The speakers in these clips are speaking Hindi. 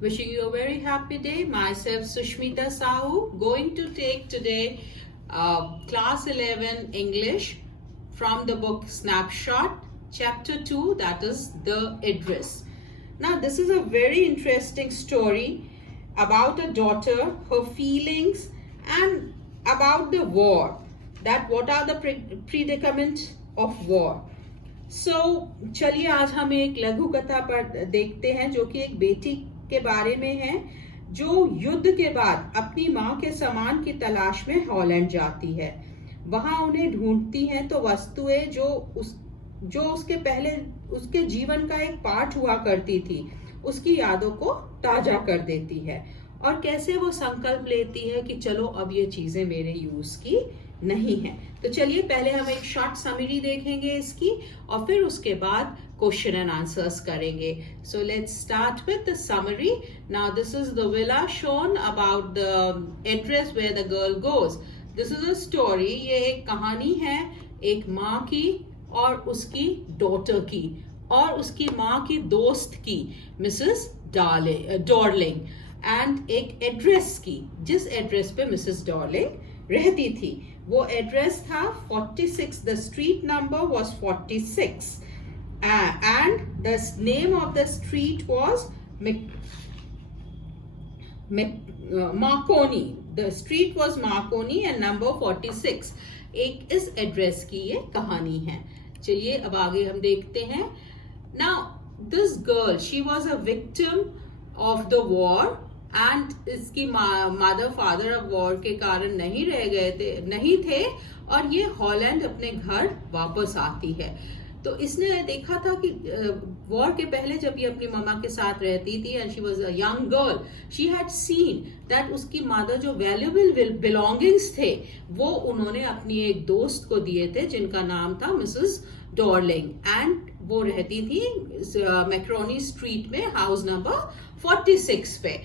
Wishing you a very happy day. Myself, Sushmita Sahu, going to take today Class 11 English from the book Snapshot, Chapter 2, that is the address. Now, this is a very interesting story about a daughter, her feelings, and about the war. That what are the predicaments of war. चलिए आज हम एक लघु कथा पर देखते हैं जो कि एक बेटी के बारे में है जो युद्ध के बाद अपनी माँ के सामान की तलाश में हॉलैंड जाती है। वहां उन्हें ढूंढती हैं तो वस्तुएं जो उसके पहले उसके जीवन का एक पार्ट हुआ करती थी उसकी यादों को ताजा कर देती है और कैसे वो संकल्प लेती है कि चलो अब ये चीजें मेरे यूज की नहीं है। तो चलिए पहले हम एक शॉर्ट समरी देखेंगे इसकी और फिर उसके बाद क्वेश्चन एंड आंसर्स करेंगे। So let's start with the summary. Now this is the villa shown about the address where the girl goes. This is a story, ये एक कहानी है एक माँ की और उसकी डॉटर की और उसकी माँ की दोस्त की मिसेस डॉर्लिंग एंड एक एड्रेस की जिस एड्रेस पे मिसेस डॉर्लिंग रहती थी। वो एड्रेस था 46, the street number was 46 and the name of the street was Markovnikov. The street was Markovnikov and number 46। एक इस एड्रेस की ये कहानी है। चलिए अब आगे हम देखते हैं। Now this girl she was a victim of the war and इसकी मदर फादर अब वॉर के कारण नहीं थे और ये हॉलैंड अपने घर वापस आती है। तो इसने देखा था कि वॉर के पहले जब ये अपनी मम्मा के साथ रहती थी and she was a young girl, she had seen that उसकी मदर जो वैल्यूएबल बिलोंगिंग्स थे वो उन्होंने अपनी एक दोस्त को दिए थे जिनका नाम था मिसेस डॉर्लिंग एंड वो रहती थी मैक्रोनी स्ट्रीट में हाउस नंबर 46 पे।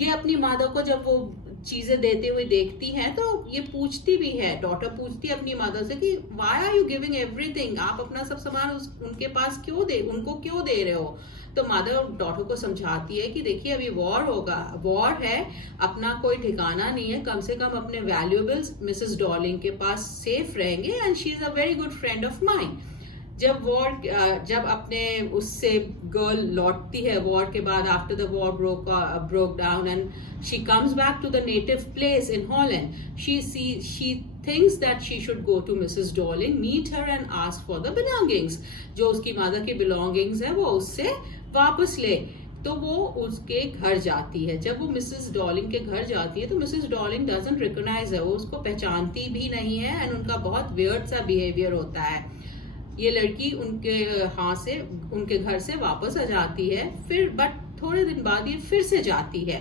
ये अपनी मदर को जब वो चीजें देते हुए देखती हैं तो ये पूछती भी है, डॉटर पूछती है अपनी मदर से कि why are you giving everything, आप अपना सब सामान उनके पास उनको क्यों दे रहे हो। तो मदर डॉटर को समझाती है कि देखिए अभी वॉर होगा, वॉर है, अपना कोई ठिकाना नहीं है, कम से कम अपने वैल्यूएबल्स मिसेस डॉर्लिंग के पास सेफ रहेंगे and she is a very good friend of mine. जब अपने उससे गर्ल लौटती है वॉर के बाद, after the war broke down and she comes back to the native place in Holland, she thinks that she should go to Mrs Dorling, meet her and ask for the belongings. जो उसकी मदर की बिलोंगिंग्स है वो उससे वापस ले। तो वो उसके घर जाती है। जब वो मिसेस डॉर्लिंग के घर जाती है तो मिसेस डॉर्लिंग डजंट रिकॉग्नाइज है, वो उसको पहचानती भी नहीं है एंड उनका बहुत वियर्ड सा बिहेवियर होता है। ये लड़की उनके घर से वापस आ जाती है फिर, बट थोड़े दिन बाद ये फिर से जाती है।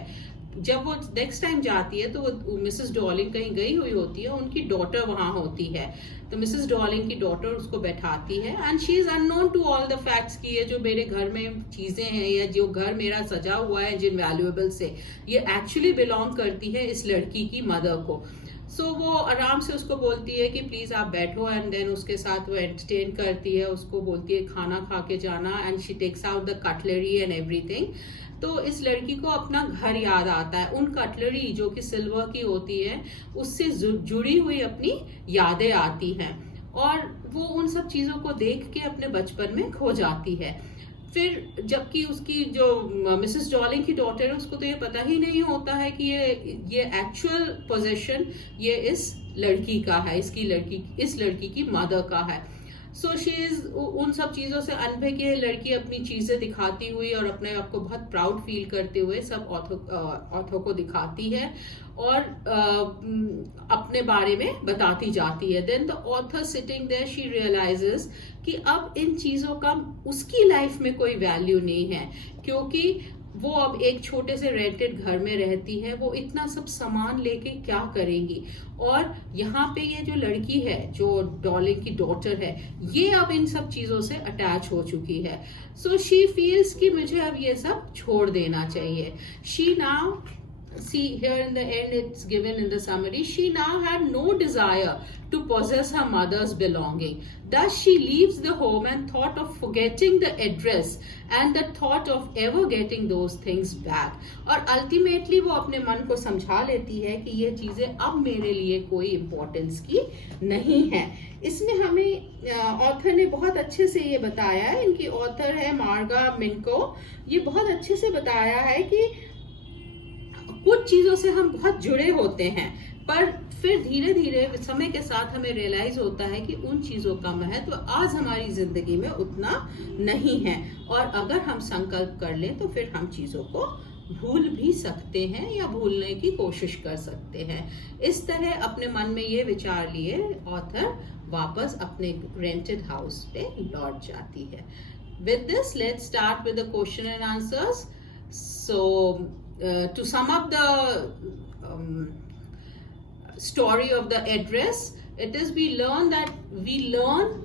जब वो नेक्स्ट टाइम जाती है तो वो मिसेस डॉर्लिंग कहीं गई हुई होती है, उनकी डॉटर वहां होती है। तो मिसेस डॉर्लिंग की डॉटर उसको बैठाती है and she is unknown to all the facts कि ये जो मेरे घर में चीजें हैं या जो घर मेरा सजा हुआ है जिन वैल्यूएबल से, ये एक्चुअली बिलोंग करती है इस लड़की की मदर को। सो वो आराम से उसको बोलती है कि प्लीज आप बैठो एंड देन उसके साथ वो एंटरटेन करती है, उसको बोलती है खाना खा के जाना and she takes out the cutlery and everything. तो इस लड़की को अपना घर याद आता है, उन कटलरी जो कि सिल्वर की होती है उससे जुड़ी हुई अपनी यादें आती हैं और वो उन सब चीजों को देख के अपने बचपन में खो जाती है। फिर जबकि उसकी जो मिसेस डॉर्लिंग की डॉटर है उसको तो ये पता ही नहीं होता है कि ये एक्चुअल पोजीशन ये इस लड़की का है, इस लड़की की मदर का है। सो शी इज उन सब चीजों से अनभिज्ञ के लड़की अपनी चीजें दिखाती हुई और अपने आप को बहुत प्राउड फील करते हुए सब ऑथर को दिखाती है और अपने बारे में बताती जाती है। Then the author sitting there she realizes कि अब इन चीजों का उसकी लाइफ में कोई वैल्यू नहीं है क्योंकि वो अब एक छोटे से रेंटेड घर में रहती है, वो इतना सब सामान लेके क्या करेंगी। और यहाँ पे ये जो लड़की है जो डॉर्लिंग की डॉटर है ये अब इन सब चीजों से अटैच हो चुकी है। सो शी फील्स कि मुझे अब ये सब छोड़ देना चाहिए। She now see here in the end it's given in the summary, she now had no desire to possess her mother's belonging. Thus she leaves the home and thought of forgetting the address and the thought of ever getting those things back. और ultimately वो अपने मन को समझा लेती है कि ये चीजें अब मेरे लिए कोई इम्पोर्टेंस की नहीं है. इसमें हमें ऑथर ने बहुत अच्छे से ये बताया है, इनकी ऑथर है मार्गा मिनको. ये बहुत अच्छे से बताया है कि कुछ चीजों से हम बहुत जुड़े होते हैं, पर फिर धीरे धीरे समय के साथ हमें रियलाइज होता है कि उन चीजों का महत्व आज हमारी जिंदगी में उतना नहीं है. और अगर हम संकल्प कर लें तो फिर हम चीजों को भूल भी सकते हैं या भूलने की कोशिश कर सकते हैं. इस तरह अपने मन में ये विचार लिए ऑथर वापस अपने रेंटेड हाउस पे लौट जाती है. With this, let's start with the question and answers. So, to sum up the story of the address, it is we learn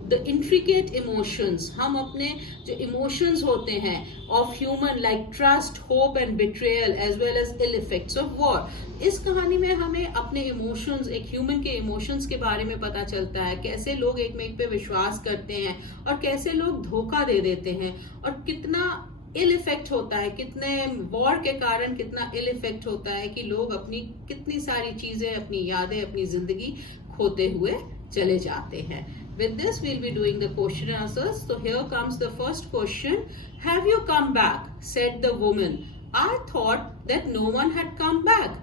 the intricate emotions. हम अपने जो emotions होते हैं of human like trust, hope and betrayal as well as ill effects of war. इस कहानी में हमें अपने इमोशंस, एक ह्यूमन के इमोशंस के बारे में पता चलता है, कैसे लोग एक में पे विश्वास करते हैं और कैसे लोग धोखा दे देते हैं, और कितना इल इफेक्ट होता है, कितने वॉर के कारण कितना इल इफेक्ट होता है कि लोग अपनी कितनी सारी चीजें, अपनी यादें, अपनी जिंदगी खोते हुए चले जाते हैं. With this we'll be doing the question and answers. So here comes the first question. Have you come back? Said the woman. I thought that no one had come back.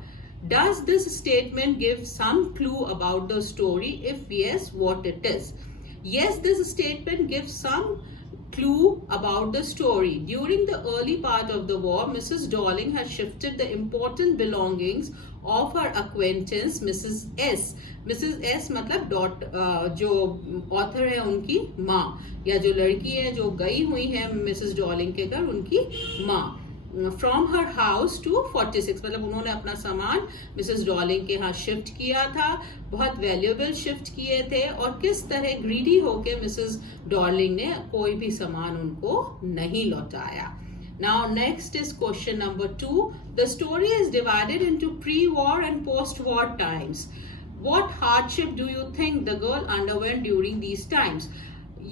Does this statement give some clue about the story? If yes, what it is? Yes, this statement gives some clue about the story. During the early part of the war, Mrs. Darling had shifted the important belongings of her acquaintance Mrs. S. Mrs. S मतलब जो ऑथर है उनकी माँ, या जो लड़की है जो गई हुई है मिसेस डॉलिंग के घर, उनकी माँ, फ्रॉम हर हाउस टू 46. मतलब उन्होंने अपना सामान मिसेस डॉलिंग के यहाँ शिफ्ट किया था, बहुत वैल्यूएबल शिफ्ट किए थे, और किस तरह ग्रीडी होके मिसेस डॉलिंग ने कोई भी सामान उनको नहीं लौटाया. Now next is question number 2. The story is divided into pre-war and post-war times. What hardship do you think the girl underwent during these times?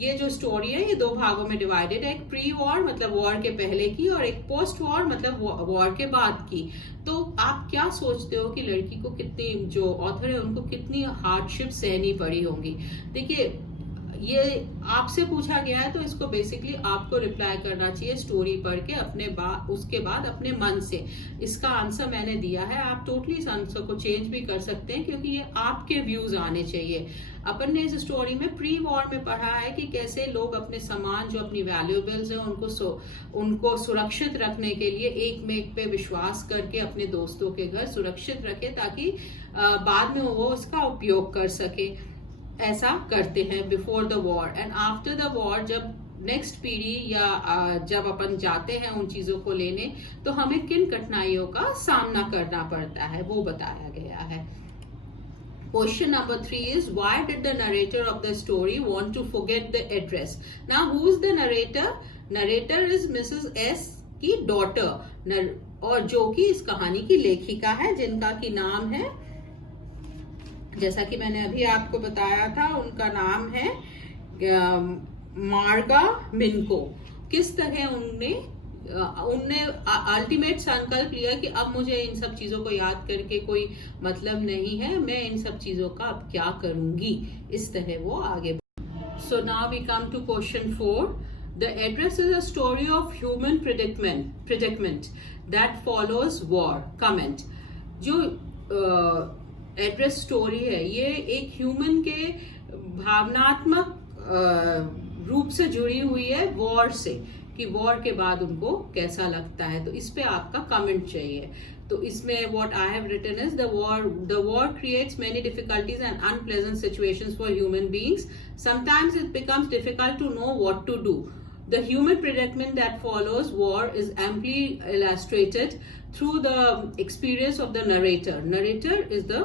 ये जो स्टोरी है ये दो भागों में डिवाइडेड है. एक प्री वॉर मतलब वॉर के पहले की, और एक पोस्ट वॉर मतलब वॉर के बाद की. तो आप क्या सोचते हो कि लड़की को कितनी, जो ऑथर है उनको कितनी हार्डशिप सहनी पड़ी होंगी? देखिए, ये आपसे पूछा गया है तो इसको बेसिकली आपको रिप्लाई करना चाहिए स्टोरी पढ़ के, उसके बाद अपने मन से. इसका आंसर मैंने दिया है, आप टोटली इस आंसर को चेंज भी कर सकते हैं क्योंकि ये आपके व्यूज आने चाहिए. अपन ने इस स्टोरी में प्री वॉर में पढ़ा है कि कैसे लोग अपने सामान, जो अपनी वैल्यूएबल्स है, उनको सुरक्षित रखने के लिए एक में एक पे विश्वास करके अपने दोस्तों के घर सुरक्षित रखे ताकि बाद में वो उसका उपयोग कर सके. ऐसा करते हैं before the war. And after the war जब नेक्स्ट पीढ़ी या जब अपन जाते हैं उन चीजों को लेने, तो हमें किन कठिनाइयों का सामना करना पड़ता है वो बताया गया है. Question number 3 is, why did the narrator of the story want to forget the address? Now, who is the narrator? Narrator is Mrs. S की daughter, और जो कि इस कहानी की लेखिका है, जिनका की नाम है, जैसा कि मैंने अभी आपको बताया था, उनका नाम है मार्गा मिनको. किस तरह उनने अल्टीमेट संकल्प लिया कि अब मुझे इन सब चीजों को याद करके कोई मतलब नहीं है, मैं इन सब चीजों का अब क्या करूंगी. इस तरह वो आगे. So now we come to question 4. The address is a story of human predicament that follows war. Comment. जो एड्रेस स्टोरी है ये एक ह्यूमन के भावनात्मक रूप से जुड़ी हुई है वॉर से, कि वॉर के बाद उनको कैसा लगता है. तो इस पे आपका कमेंट चाहिए. तो इसमें what I have written is, the war creates many difficulties and unpleasant situations for human beings. Sometimes it becomes difficult to know what to do. The human predicament that follows war is amply illustrated through the experience of the narrator. Narrator is the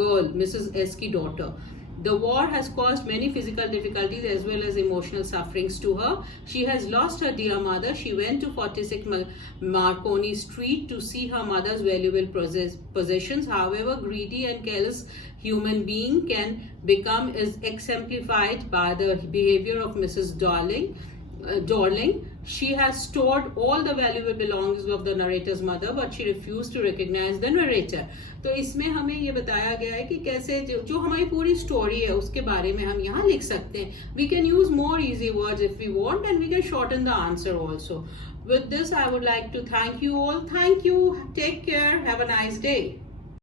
girl, Mrs. S की daughter. The war has caused many physical difficulties as well as emotional sufferings to her. She has lost her dear mother. She went to 46 Marconi Street to see her mother's valuable possessions. However greedy and careless human being can become is exemplified by the behavior of Mrs. Dorling. She has stored all the valuable belongings of the narrator's mother, but she refused to recognize the narrator. तो इसमें हमें ये बताया गया है कि कैसे जो हमारी पूरी स्टोरी है उसके बारे में हम यहाँ लिख सकते हैं. We can use more easy words if we want, and we can shorten the answer also. With this, I would like to thank you all. Thank you. Take care. Have a nice day.